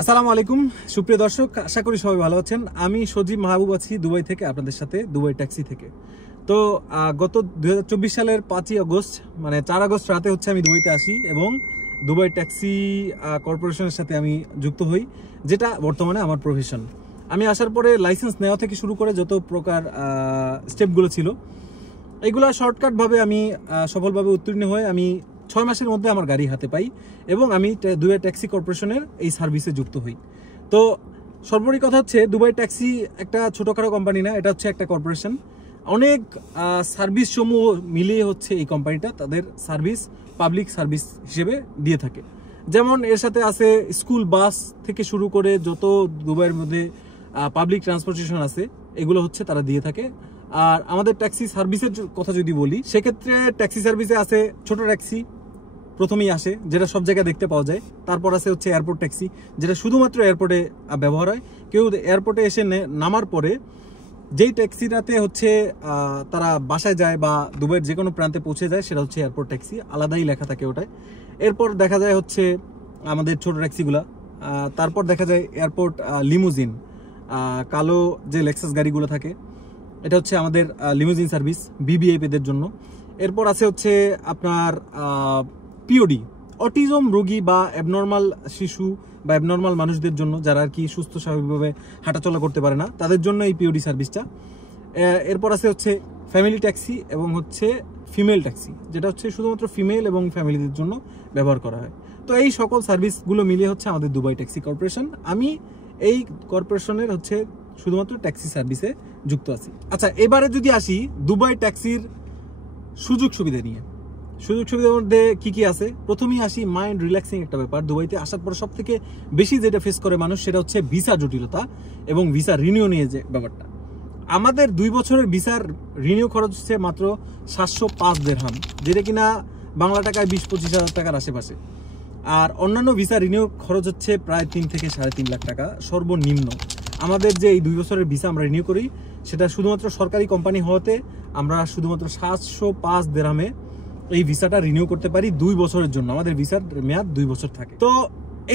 আসসালামু আলাইকুম সুপ্রিয় দর্শক, আশা করি সবাই ভালো আছেন। আমি সজীব মাহবুব আছি দুবাই থেকে, আপনাদের সাথে দুবাই ট্যাক্সি থেকে। তো গত 2024 সালের 5ই আগস্ট মানে 4 আগস্ট রাতে হচ্ছে আমি দুবাইতে আসি এবং দুবাই ট্যাক্সি কর্পোরেশনের সাথে আমি যুক্ত হই, যেটা বর্তমানে আমার প্রফেশন। আমি আসার পরে লাইসেন্স নেওয়া থেকে শুরু করে যত প্রকার স্টেপগুলো ছিল এগুলো শর্টকাটভাবে আমি সফলভাবে উত্তীর্ণ হয়ে আমি 6 মাসের মধ্যে আমার গাড়ি হাতে পাই এবং আমি দুবাই ট্যাক্সি কর্পোরেশনের এই সার্ভিসে যুক্ত হই। তো সর্বোপরি কথা হচ্ছে, দুবাই ট্যাক্সি একটা ছোটোখাটো কোম্পানি না, এটা হচ্ছে একটা কর্পোরেশন। অনেক সার্ভিস সমূহ মিলিয়ে হচ্ছে এই কোম্পানিটা তাদের সার্ভিস পাবলিক সার্ভিস হিসেবে দিয়ে থাকে। যেমন এর সাথে আছে স্কুল বাস থেকে শুরু করে যত দুবাইয়ের মধ্যে পাবলিক ট্রান্সপোর্টেশন আছে এগুলো হচ্ছে তারা দিয়ে থাকে। আর আমাদের ট্যাক্সি সার্ভিসের কথা যদি বলি, সেক্ষেত্রে ট্যাক্সি সার্ভিসে আছে ছোট ট্যাক্সি প্রথমেই আসে, যেটা সব জায়গায় দেখতে পাওয়া যায়। তারপর আছে হচ্ছে এয়ারপোর্ট ট্যাক্সি, যেটা শুধুমাত্র এয়ারপোর্টে ব্যবহার হয়। কেউ এয়ারপোর্টে এসে নামার পরে যেই ট্যাক্সিটাতে হচ্ছে তারা বাসায় যায় বা দুবাইয়ের যে কোনো প্রান্তে পৌঁছে যায় সেটা হচ্ছে এয়ারপোর্ট ট্যাক্সি, আলাদাই লেখা থাকে ওটায়। এরপর দেখা যায় হচ্ছে আমাদের ছোট ট্যাক্সিগুলা। তারপর দেখা যায় এয়ারপোর্ট লিমুজিন, কালো যে লেক্সাস গাড়িগুলো থাকে, এটা হচ্ছে আমাদের লিমুজিন সার্ভিস বিবিআইপিদের জন্য। এরপর আছে হচ্ছে আপনার পিওডি, অটিজম রোগী বা অ্যাবনর্মাল শিশু বা অ্যাবনর্মাল মানুষদের জন্য, যারা আর কি সুস্থ স্বাভাবিকভাবে হাঁটাচলা করতে পারে না, তাদের জন্য এই পিওডি সার্ভিসটা। এরপর আছে হচ্ছে ফ্যামিলি ট্যাক্সি এবং হচ্ছে ফিমেল ট্যাক্সি, যেটা হচ্ছে শুধুমাত্র ফিমেল এবং ফ্যামিলিদের জন্য ব্যবহার করা হয়। তো এই সকল সার্ভিসগুলো মিলিয়ে হচ্ছে আমাদের দুবাই ট্যাক্সি কর্পোরেশন। আমি এই কর্পোরেশনের হচ্ছে শুধুমাত্র ট্যাক্সি সার্ভিসে যুক্ত আছি। আচ্ছা, এবারে যদি আসি দুবাই ট্যাক্সির সুযোগ সুবিধা নিয়ে। সুযোগ সুবিধার মধ্যে কি কি আছে, প্রথমেই আসি মাইন্ড রিল্যাক্সিং একটা ব্যাপার। দুবাইতে আসার পর সব থেকে বেশি যেটা ফেস করে মানুষ, সেটা হচ্ছে ভিসা জটিলতা এবং ভিসা রিনিউ নিয়ে যে ব্যাপারটা। আমাদের 2 বছরের ভিসার রিনিউ খরচ হচ্ছে মাত্র 705 দিরহাম, যেটা কিনা বাংলা টাকায় 20-25 হাজার টাকার আশেপাশে। আর অন্যান্য ভিসা রিনিউ খরচ হচ্ছে প্রায় 3 থেকে 3.5 লাখ টাকা সর্বনিম্ন। আমাদের যে এই 2 বছরের ভিসা আমরা রিনিউ করি, সেটা শুধুমাত্র সরকারি কোম্পানি হওয়াতে আমরা শুধুমাত্র 705 দিরহামে এই ভিসাটা রিনিউ করতে পারি 2 বছরের জন্য। আমাদের ভিসার মেয়াদ 2 বছর থাকে। তো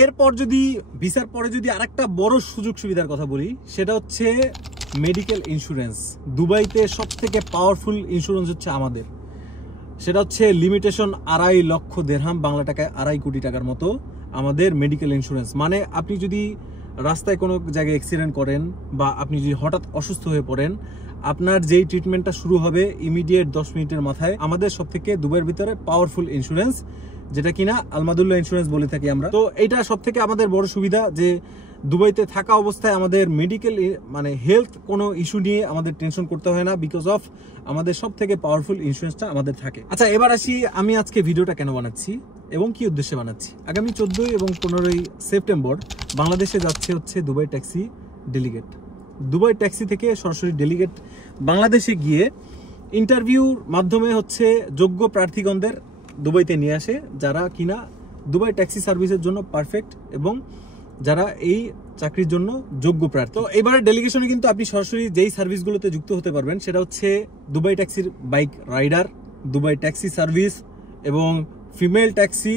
এরপর যদি ভিসার পরে যদি আরেকটা বড় সুযোগ সুবিধার কথা বলি, সেটা হচ্ছে মেডিকেল ইন্স্যুরেন্স। দুবাইতে সব থেকে পাওয়ারফুল ইন্স্যুরেন্স হচ্ছে আমাদের, সেটা হচ্ছে লিমিটেশন 2.5 লক্ষ দিরহাম, বাংলা টাকায় 2.5 কোটি টাকার মতো আমাদের মেডিকেল ইন্স্যুরেন্স। মানে আপনি যদি রাস্তায় কোনো জায়গায় অ্যাক্সিডেন্ট করেন বা আপনি যদি হঠাৎ অসুস্থ হয়ে পড়েন, আপনার যেই ট্রিটমেন্টটা শুরু হবে ইমিডিয়েট 10 মিনিটের মাথায় আমাদের সব থেকে দুবাইয়ের ভিতরে পাওয়ারফুল ইন্স্যুরেন্স, যেটা কিনা আলমাদুল্লাহ ইন্স্যুরেন্স বলে থাকি আমরা। তো এইটা সব থেকে আমাদের বড় সুবিধা, যে দুবাইতে থাকা অবস্থায় আমাদের মেডিকেল মানে হেলথ কোনো ইস্যু নিয়ে আমাদের টেনশন করতে হয় না, বিকজ অফ আমাদের সব থেকে পাওয়ারফুল ইন্স্যুরেন্সটা আমাদের থাকে। আচ্ছা, এবার আসি আমি আজকে ভিডিওটা কেন বানাচ্ছি এবং কি উদ্দেশ্যে বানাচ্ছি। আগামী 14 এবং 15 সেপ্টেম্বর বাংলাদেশে যাচ্ছে হচ্ছে Dubai taxi delegate. Dubai taxi থেকে সরাসরি ডেলিগেট বাংলাদেশে গিয়ে ইন্টারভিউর মাধ্যমে হচ্ছে যোগ্য প্রার্থীগণদের দুবাইতে নিয়ে আসে, যারা কিনা দুবাই ট্যাক্সি সার্ভিসের জন্য পারফেক্ট এবং যারা এই চাকরির জন্য যোগ্য প্রার্থী। তো এবারে ডেলিগেশনে কিন্তু আপনি সরাসরি যেই সার্ভিসগুলোতে যুক্ত হতে পারবেন, সেটা হচ্ছে দুবাই ট্যাক্সির bike rider, Dubai taxi service এবং ফিমেল ট্যাক্সি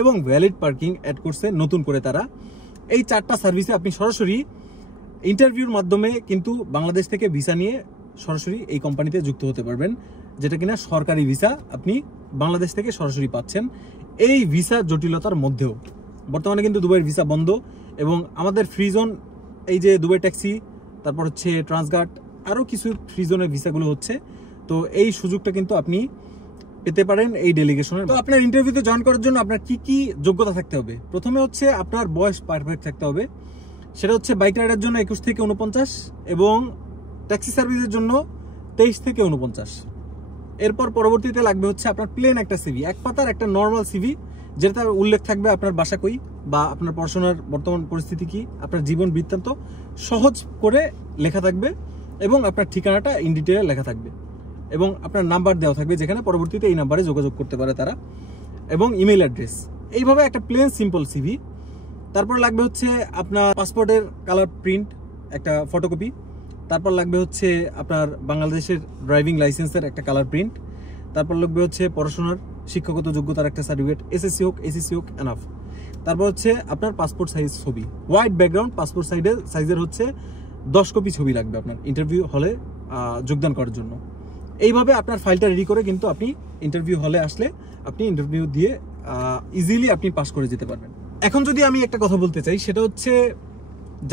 এবং ভ্যালিড পার্কিং অ্যাড করছে নতুন করে তারা। এই 4টা সার্ভিসে আপনি সরাসরি ইন্টারভিউর মাধ্যমে কিন্তু বাংলাদেশ থেকে ভিসা নিয়ে সরাসরি এই কোম্পানিতে যুক্ত হতে পারবেন, যেটা কিনা সরকারি ভিসা আপনি বাংলাদেশ থেকে সরাসরি পাচ্ছেন। এই ভিসা জটিলতার মধ্যেও বর্তমানে কিন্তু দুবাইয়ের ভিসা বন্ধ এবং আমাদের ফ্রি জোন, এই যে দুবাই ট্যাক্সি, তারপর হচ্ছে ট্রান্সগার্ড, আরও কিছু ফ্রি জোনের ভিসাগুলো হচ্ছে। তো এই সুযোগটা কিন্তু আপনি পেতে পারেন এই ডেলিগেশনের। তো আপনার ইন্টারভিউতে জয়েন করার জন্য আপনার কি কি যোগ্যতা থাকতে হবে? প্রথমে হচ্ছে আপনার বয়স পারফেক্ট থাকতে হবে, সেটা হচ্ছে বাইক রাইডার জন্য 21 থেকে 49 এবং ট্যাক্সি সার্ভিসের জন্য 23 থেকে 49। এরপর পরবর্তীতে লাগবে হচ্ছে আপনার প্লেন একটা সিভি, 1 পাতার একটা নর্মাল সিভি, যেটা উল্লেখ থাকবে আপনার বাসা কই বা আপনার পড়াশোনার বর্তমান পরিস্থিতি কি, আপনার জীবন বৃত্তান্ত সহজ করে লেখা থাকবে এবং আপনার ঠিকানাটা ইন ডিটেলে লেখা থাকবে এবং আপনার নাম্বার দেওয়া থাকবে, যেখানে পরবর্তীতে এই নাম্বারে যোগাযোগ করতে পারে তারা, এবং ইমেল অ্যাড্রেস। এইভাবে একটা প্লেন সিম্পল সিভি। তারপর লাগবে হচ্ছে আপনার পাসপোর্টের কালার প্রিন্ট একটা ফটোকপি। তারপর লাগবে হচ্ছে আপনার বাংলাদেশের ড্রাইভিং লাইসেন্সের একটা কালার প্রিন্ট। তারপর লাগবে হচ্ছে পড়াশোনার শিক্ষাগত যোগ্যতার একটা সার্টিফিকেট, এসএসসি হোক এসএসসি হোক এনাফ। তারপর হচ্ছে আপনার পাসপোর্ট সাইজ ছবি, হোয়াইট ব্যাকগ্রাউন্ড, পাসপোর্ট সাইজের হচ্ছে 10 কপি ছবি লাগবে আপনার ইন্টারভিউ হলে যোগদান করার জন্য। এইভাবে আপনার ফাইলটা রেডি করে কিন্তু আপনি ইন্টারভিউ হলে আসলে আপনি ইন্টারভিউ দিয়ে ইজিলি আপনি পাস করে যেতে পারবেন। এখন যদি আমি একটা কথা বলতে চাই, সেটা হচ্ছে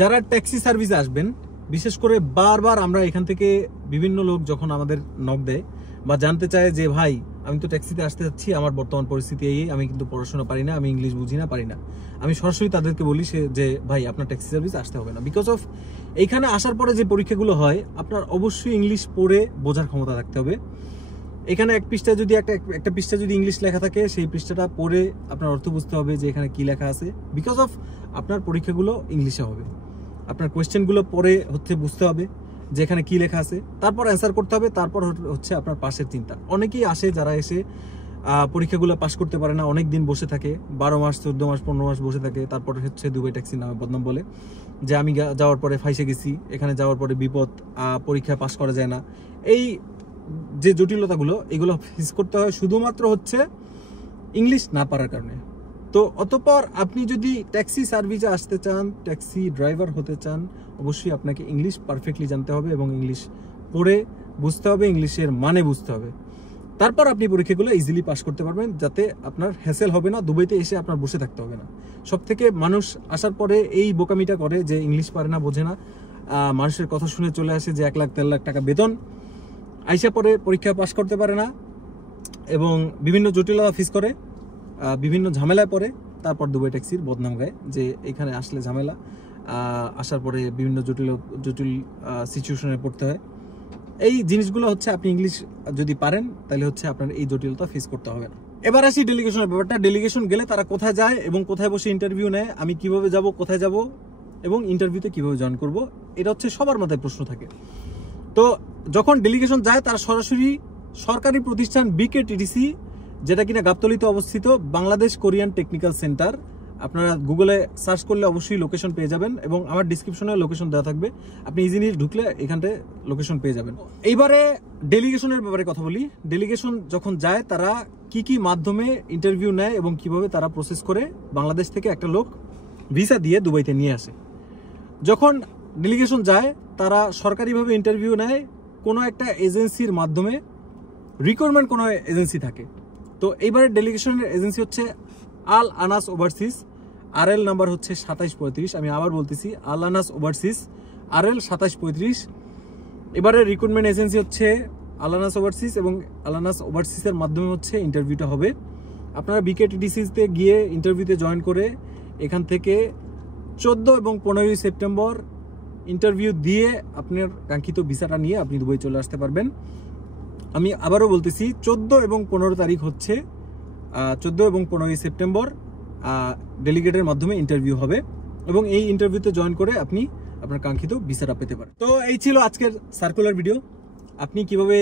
যারা ট্যাক্সি সার্ভিসে আসবেন, বিশেষ করে বারবার আমরা এখান থেকে বিভিন্ন লোক যখন আমাদের নক দেয় বা জানতে চায় যে ভাই আমি তো ট্যাক্সিতে আসতে যাচ্ছি, আমার বর্তমান পরিস্থিতি এই, আমি কিন্তু পড়াশোনা পারি না, আমি ইংলিশ বুঝি না, পারি না, আমি সরাসরি তাদেরকে বলি যে ভাই আপনার ট্যাক্সি সার্ভিস আসতে হবে না। বিকজ অফ এইখানে আসার পরে যে পরীক্ষাগুলো হয় আপনার অবশ্যই ইংলিশ পড়ে বোঝার ক্ষমতা রাখতে হবে। এখানে একটা পৃষ্ঠা যদি ইংলিশ লেখা থাকে, সেই পৃষ্ঠাটা পড়ে আপনার অর্থ বুঝতে হবে যে এখানে কি লেখা আছে। বিকজ অফ আপনার পরীক্ষাগুলো ইংলিশে হবে, আপনার কোয়েশ্চেনগুলো পড়ে হচ্ছে বুঝতে হবে যে এখানে কি লেখা আছে, তারপর অ্যান্সার করতে হবে, তারপর হচ্ছে আপনার পাশের চিন্তা। অনেকেই আসে যারা এসে পরীক্ষাগুলো পাস করতে পারে না, অনেক দিন বসে থাকে, 12 মাস 14 মাস 15 মাস বসে থাকে, তারপর হচ্ছে দুবাই ট্যাক্সির নামে বদনাম বলে যে আমি যাওয়ার পরে ফাইসে গেছি, এখানে যাওয়ার পরে বিপদ, পরীক্ষায় পাস করা যায় না। এই যে জটিলতাগুলো এগুলো ফেস করতে হয় শুধুমাত্র হচ্ছে ইংলিশ না পারার কারণে। তো অতঃপর আপনি যদি ট্যাক্সি সার্ভিসে আসতে চান, ট্যাক্সি ড্রাইভার হতে চান, অবশ্যই আপনাকে ইংলিশ পারফেক্টলি জানতে হবে এবং ইংলিশ পড়ে বুঝতে হবে, ইংলিশের মানে বুঝতে হবে। তারপর আপনি পরীক্ষাগুলো ইজিলি পাস করতে পারবেন, যাতে আপনার হ্যাসেল হবে না, দুবাইতে এসে আপনার বসে থাকতে হবে না। সব থেকে মানুষ আসার পরে এই বোকামিটা করে যে ইংলিশ পারে না, বোঝে না, মানুষের কথা শুনে চলে আসে যে 1 লাখ 1.5 লাখ টাকা বেতন, আইসা পরে পরীক্ষা পাস করতে পারে না এবং বিভিন্ন জটিলতা ফেস করে, বিভিন্ন ঝামেলায় পড়ে, তারপর দুবাই ট্যাক্সির বদনাম গায় যে এখানে আসলে ঝামেলা, আসার পরে বিভিন্ন জটিল সিচুয়েশনে পড়তে হয়। এই জিনিসগুলো হচ্ছে আপনি ইংলিশ যদি পারেন তাহলে হচ্ছে আপনার এই জটিলতা ফেস করতে হবে না। এবার আসি ডেলিগেশনের ব্যাপারটা। ডেলিগেশন গেলে তারা কোথায় যায় এবং কোথায় বসে ইন্টারভিউ নেয়, আমি কিভাবে যাব, কোথায় যাব এবং ইন্টারভিউতে কিভাবে জয়েন করব, এটা হচ্ছে সবার মাথায় প্রশ্ন থাকে। তো যখন ডেলিগেশন যায় তারা সরাসরি সরকারি প্রতিষ্ঠান বিকেটিডিসি, যেটা কিনা গাবতলীতে অবস্থিত, বাংলাদেশ কোরিয়ান টেকনিক্যাল সেন্টার, আপনারা গুগলে সার্চ করলে অবশ্যই লোকেশন পেয়ে যাবেন এবং আমার ডিসক্রিপশনে লোকেশন দেওয়া থাকবে, আপনি ইজিলি ঢুকলে এখানটায় লোকেশন পেয়ে যাবেন। এইবারে ডেলিগেশনের ব্যাপারে কথা বলি। ডেলিগেশন যখন যায় তারা কি মাধ্যমে ইন্টারভিউ নেয় এবং কিভাবে তারা প্রসেস করে বাংলাদেশ থেকে একটা লোক ভিসা দিয়ে দুবাইতে নিয়ে আসে। যখন ডেলিগেশন যায় তারা সরকারিভাবে ইন্টারভিউ নেয় কোনো একটা এজেন্সির মাধ্যমে, রিক্রুটমেন্ট কোনো এজেন্সি থাকে। তো এইবারে ডেলিগেশনের এজেন্সি হচ্ছে আল আনাস ওভারসিজ, RL নাম্বার হচ্ছে 2735। আমি আবার বলতেছি, আল আনাস ওভারসিজ, RL 2735। এবারে রিক্রুটমেন্ট এজেন্সি হচ্ছে আল আনাস ওভারসিজ এবং আল আনাস ওভারসিজের মাধ্যমে হচ্ছে ইন্টারভিউটা হবে। আপনারা বিকেটিডিসিতে গিয়ে ইন্টারভিউতে জয়েন করে এখান থেকে 14 এবং 15 সেপ্টেম্বর ইন্টারভিউ দিয়ে আপনার কাঙ্ক্ষিত ভিসাটা নিয়ে আপনি দুবাই চলে আসতে পারবেন। আমি আবারও বলতেছি, 14 এবং 15 তারিখ হচ্ছে 14 এবং 15 সেপ্টেম্বর ডেলিগেটের মাধ্যমে ইন্টারভিউ হবে এবং এই ইন্টারভিউতে জয়েন করে আপনি আপনার কাঙ্ক্ষিত ভিসাটা পেতে পারেন। তো এই ছিল আজকের সার্কুলার ভিডিও। আপনি কিভাবে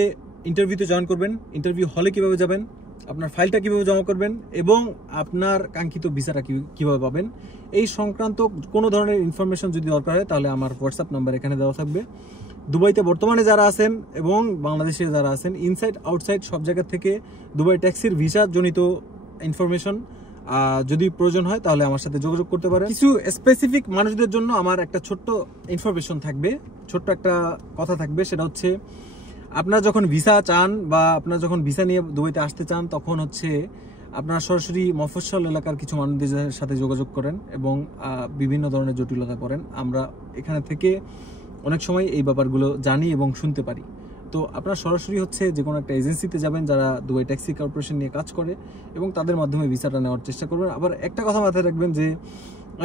ইন্টারভিউতে জয়েন করবেন, ইন্টারভিউ হলে কিভাবে যাবেন, আপনার ফাইলটা কিভাবে জমা করবেন এবং আপনার কাঙ্ক্ষিত ভিসাটা কিভাবে পাবেন, এই সংক্রান্ত কোনো ধরনের ইনফরমেশন যদি দরকার হয় তাহলে আমার হোয়াটসঅ্যাপ নাম্বার এখানে দেওয়া থাকবে। দুবাইতে বর্তমানে যারা আছেন এবং বাংলাদেশে যারা আছেন, ইনসাইড আউটসাইড সব জায়গা থেকে দুবাই ট্যাক্সির ভিসা জনিত ইনফরমেশন যদি প্রয়োজন হয় তাহলে আমার সাথে যোগাযোগ করতে পারেন। কিছু স্পেসিফিক মানুষদের জন্য আমার একটা ছোট্ট ইনফরমেশন থাকবে, ছোট্ট একটা কথা থাকবে, সেটা হচ্ছে আপনারা যখন ভিসা চান বা আপনারা যখন ভিসা নিয়ে দুবাইতে আসতে চান তখন হচ্ছে আপনারা সরাসরি মফস্বল এলাকার কিছু মানুষদের সাথে যোগাযোগ করেন এবং বিভিন্ন ধরনের জটিলতায় পড়েন। আমরা এখানে থেকে অনেক সময় এই ব্যাপারগুলো জানি এবং শুনতে পারি। তো আপনারা সরাসরি হচ্ছে যে কোনো একটা এজেন্সিতে যাবেন যারা দুবাই ট্যাক্সি কর্পোরেশন নিয়ে কাজ করে এবং তাদের মাধ্যমে ভিসাটা নেওয়ার চেষ্টা করবেন। আবার একটা কথা মাথায় রাখবেন যে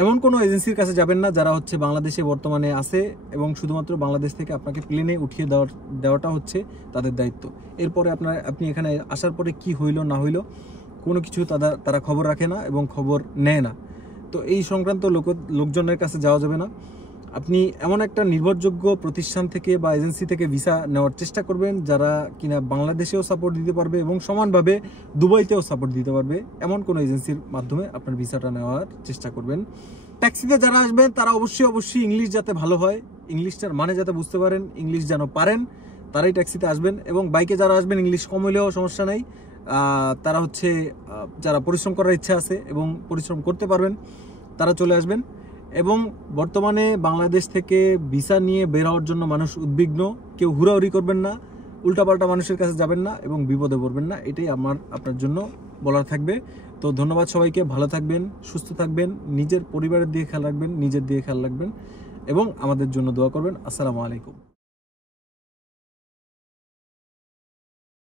এমন কোনো এজেন্সির কাছে যাবেন না যারা হচ্ছে বাংলাদেশে বর্তমানে আছে এবং শুধুমাত্র বাংলাদেশ থেকে আপনাকে প্লেনে উঠিয়ে দেওয়াটা হচ্ছে তাদের দায়িত্ব। এরপরে আপনি এখানে আসার পরে কি হইলো না হইলো কোনো কিছু তারা খবর রাখে না এবং খবর নেয় না। তো এই সংক্রান্ত লোকজনের কাছে যাওয়া যাবে না। আপনি এমন একটা নির্ভরযোগ্য প্রতিষ্ঠান থেকে বা এজেন্সি থেকে ভিসা নেওয়ার চেষ্টা করবেন যারা কিনা বাংলাদেশেও সাপোর্ট দিতে পারবে এবং সমানভাবে দুবাইতেও সাপোর্ট দিতে পারবে, এমন কোনো এজেন্সির মাধ্যমে আপনার ভিসাটা নেওয়ার চেষ্টা করবেন। ট্যাক্সিতে যারা আসবেন তারা অবশ্যই ইংলিশ যাতে ভালো হয়, ইংলিশটার মানে যাতে বুঝতে পারেন, ইংলিশ যেন পারেন, তারাই ট্যাক্সিতে আসবেন। এবং বাইকে যারা আসবেন ইংলিশ কম হলেও সমস্যা নাই, তারা হচ্ছে যারা পরিশ্রম করার ইচ্ছা আছে এবং পরিশ্রম করতে পারবেন তারা চলে আসবেন। এবং বর্তমানে বাংলাদেশ থেকে ভিসা নিয়ে বের হওয়ার জন্য মানুষ উদ্বিগ্ন, কেউ হুড়াহুড়ি করবেন না, উল্টাপাল্টা মানুষের কাছে যাবেন না এবং বিপদে পড়বেন না, এটাই আপনার জন্য বলার থাকবে। তো ধন্যবাদ সবাইকে, ভালো থাকবেন, সুস্থ থাকবেন, নিজের পরিবারের দিকে খেয়াল রাখবেন, নিজের দিকে খেয়াল রাখবেন এবং আমাদের জন্য দোয়া করবেন। আসসালামু আলাইকুম।